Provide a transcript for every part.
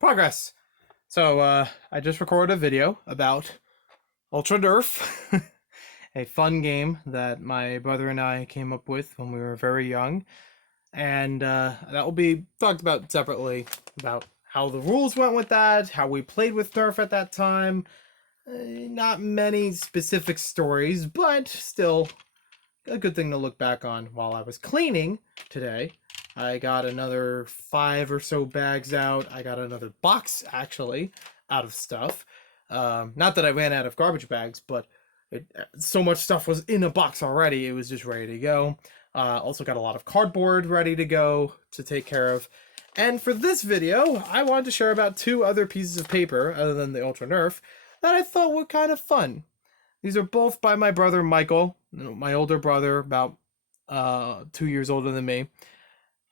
Progress. So, I just recorded a video about Ultra Nerf, a fun game that my brother and I came up with when we were very young. And that will be talked about separately about how the rules went with that, how we played with Nerf at that time. Not many specific stories, but still a good thing to look back on. While I was cleaning today, I got another 5 or so bags out. I got another box, actually, out of stuff. Not that I ran out of garbage bags, but so much stuff was in a box already, it was just ready to go. Also got a lot of cardboard ready to go to take care of. And for this video, I wanted to share about 2 other pieces of paper, other than the Ultra Nerf, that I thought were kind of fun. These are both by my brother Michael, my older brother, about 2 years older than me.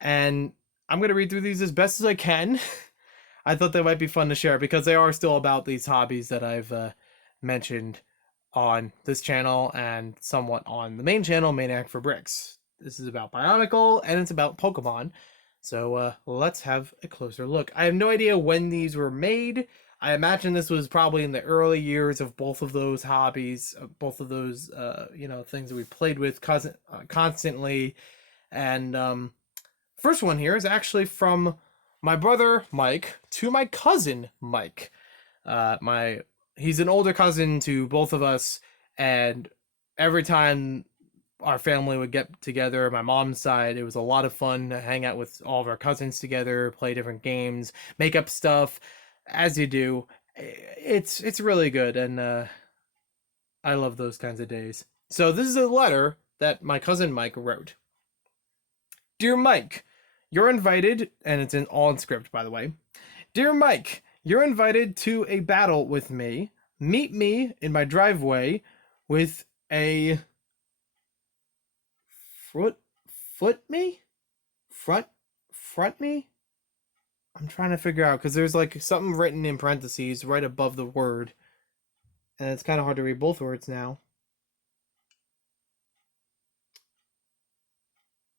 And I'm going to read through these as best as I can. I thought they might be fun to share because they are still about these hobbies that I've mentioned on this channel and somewhat on the main channel, Maniac for Bricks. This is about Bionicle and it's about Pokemon. So let's have a closer look. I have no idea when these were made. I imagine this was probably in the early years of both of those hobbies, both of those, things that we played with constantly. And first one here is actually from my brother Mike to my cousin Mike. He's an older cousin to both of us, and every time our family would get together, my mom's side, it was a lot of fun to hang out with all of our cousins together, play different games, make up stuff, as you do. It's really good, and I love those kinds of days. So this is a letter that my cousin Mike wrote. Dear Mike, you're invited, and it's all in script, by the way. Dear Mike, you're invited to a battle with me. Meet me in my driveway with a front me. I'm trying to figure out because there's like something written in parentheses right above the word, and it's kind of hard to read both words now.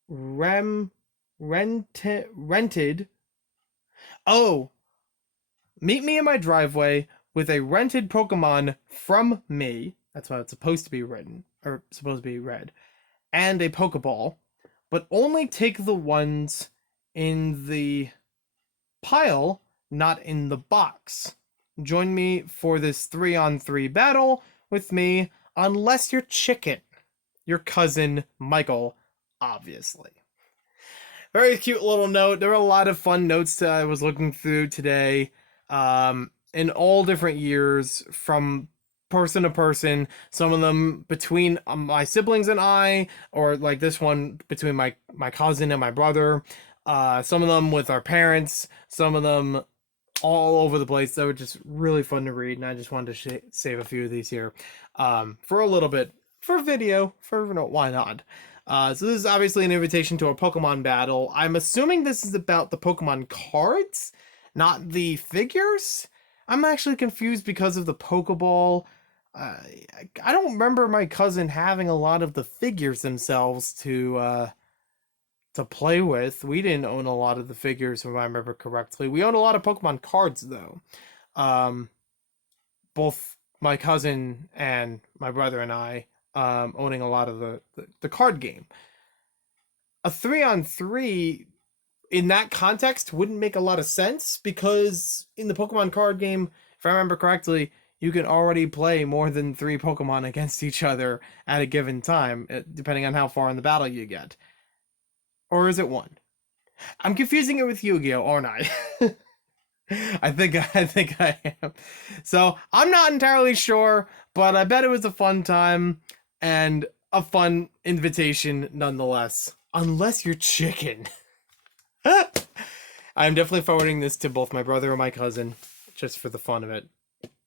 Rented. Oh, meet me in my driveway with a rented Pokemon from me. That's how it's supposed to be written, or supposed to be read. And a Pokeball, but only take the ones in the pile, not in the box. Join me for this 3-on-3 battle with me, unless you're chicken. Your cousin, Michael, obviously. Very cute little note. There were a lot of fun notes that I was looking through today, in all different years, from person to person. Some of them between my siblings and I, or like this one between my cousin and my brother. Some of them with our parents. Some of them all over the place. They were just really fun to read, and I just wanted to save a few of these here for a little bit for video. Why not? So this is obviously an invitation to a Pokemon battle. I'm assuming this is about the Pokemon cards, not the figures. I'm actually confused because of the Pokeball. I don't remember my cousin having a lot of the figures themselves to play with. We didn't own a lot of the figures, if I remember correctly. We owned a lot of Pokemon cards, though. Both my cousin and my brother and I owning a lot of the card game. A 3-on-3 in that context wouldn't make a lot of sense because in the Pokemon card game, if I remember correctly, you can already play more than 3 Pokemon against each other at a given time, depending on how far in the battle you get. Or is it 1? I'm confusing it with Yu-Gi-Oh, aren't I? I think I am. So I'm not entirely sure, but I bet it was a fun time and a fun invitation nonetheless. Unless you're chicken. I'm definitely forwarding this to both my brother and my cousin, just for the fun of it,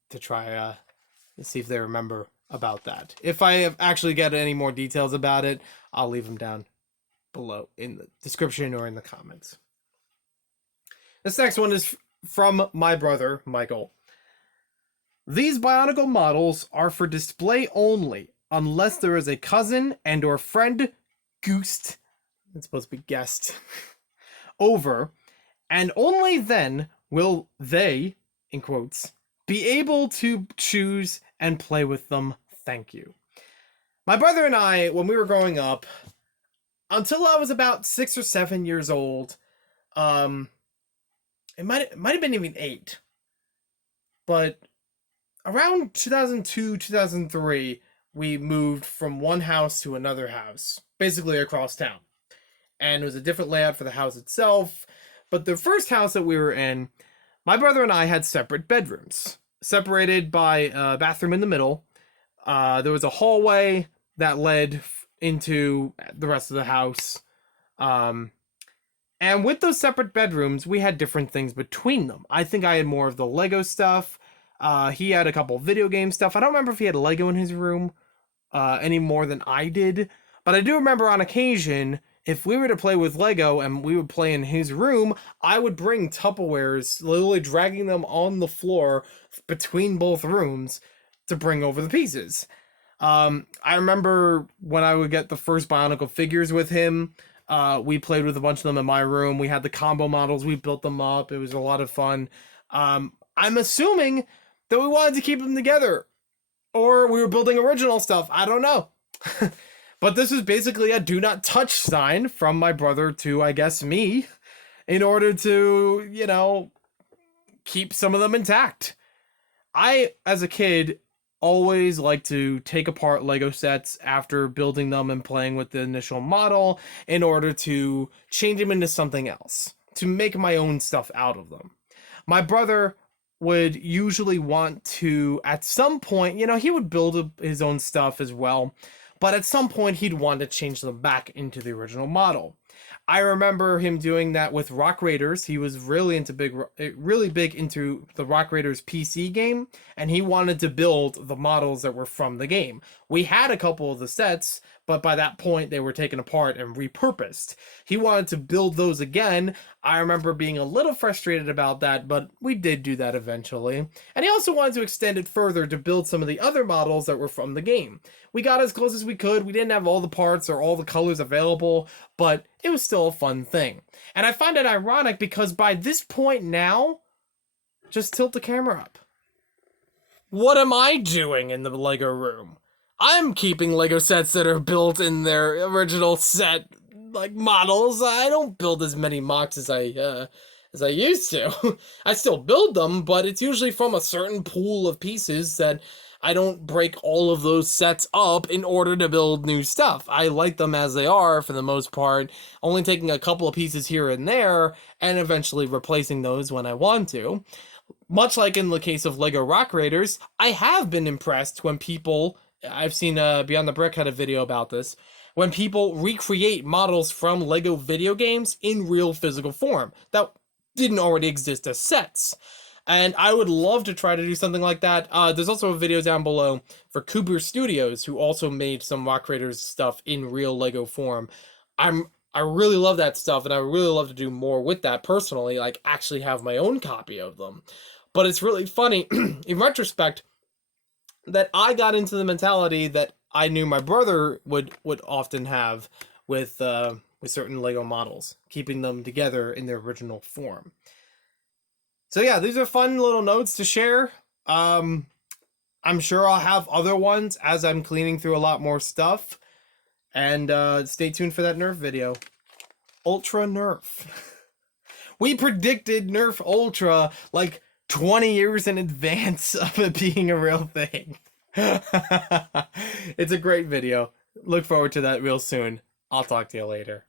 to try to see if they remember about that. If I actually get any more details about it, I'll leave them down below in the description or in the comments. This next one is from my brother, Michael. These Bionicle models are for display only, unless there is a cousin and or friend Goose, it's supposed to be guest, over, and only then will they, in quotes, be able to choose and play with them? Thank you. My brother and I, when we were growing up, until I was about 6 or 7 years old, um, it might have been even 8, but around 2002, 2003, we moved from one house to another house, basically across town. And it was a different layout for the house itself. But the first house that we were in, my brother and I had separate bedrooms, separated by a bathroom in the middle. There was a hallway that led into the rest of the house. Um, and with those separate bedrooms, we had different things between them. I think I had more of the Lego stuff. He had a couple video game stuff. I don't remember if he had Lego in his room any more than I did. But I do remember on occasion, if we were to play with Lego and we would play in his room, I would bring Tupperwares, literally dragging them on the floor between both rooms to bring over the pieces. I remember when I would get the first Bionicle figures with him, we played with a bunch of them in my room. We had the combo models, we built them up. It was a lot of fun. I'm assuming that we wanted to keep them together, or we were building original stuff. I don't know. But this was basically a do not touch sign from my brother to, I guess, me, in order to, keep some of them intact. I, as a kid, always like to take apart Lego sets after building them and playing with the initial model in order to change them into something else, to make my own stuff out of them. My brother would usually want to, at some point, he would build his own stuff as well, but at some point he'd want to change them back into the original model. I remember him doing that with Rock Raiders. He was really big into the Rock Raiders PC game, and he wanted to build the models that were from the game. We had a couple of the sets, but by that point they were taken apart and repurposed. He wanted to build those again. I remember being a little frustrated about that, but we did do that eventually. And he also wanted to extend it further to build some of the other models that were from the game. We got as close as we could. We didn't have all the parts or all the colors available, but it was still a fun thing. And I find it ironic because by this point now, just tilt the camera up. What am I doing in the Lego room? I'm keeping Lego sets that are built in their original set, like, models. I don't build as many MOCs as I used to. I still build them, but it's usually from a certain pool of pieces that I don't break all of those sets up in order to build new stuff. I like them as they are for the most part, only taking a couple of pieces here and there and eventually replacing those when I want to. Much like in the case of Lego Rock Raiders, I have been impressed when people, I've seen Beyond the Brick had a video about this, when people recreate models from Lego video games in real physical form that didn't already exist as sets. And I would love to try to do something like that. There's also a video down below for Cooper Studios, who also made some Rock Raiders stuff in real Lego form. I really love that stuff, and I really love to do more with that personally, like actually have my own copy of them. But it's really funny, in retrospect, that I got into the mentality that I knew my brother would often have with certain Lego models, keeping them together in their original form. So yeah, these are fun little notes to share. I'm sure I'll have other ones as I'm cleaning through a lot more stuff. And stay tuned for that Nerf video. Ultra Nerf. We predicted Nerf Ultra like 20 years in advance of it being a real thing. It's a great video. Look forward to that real soon. I'll talk to you later.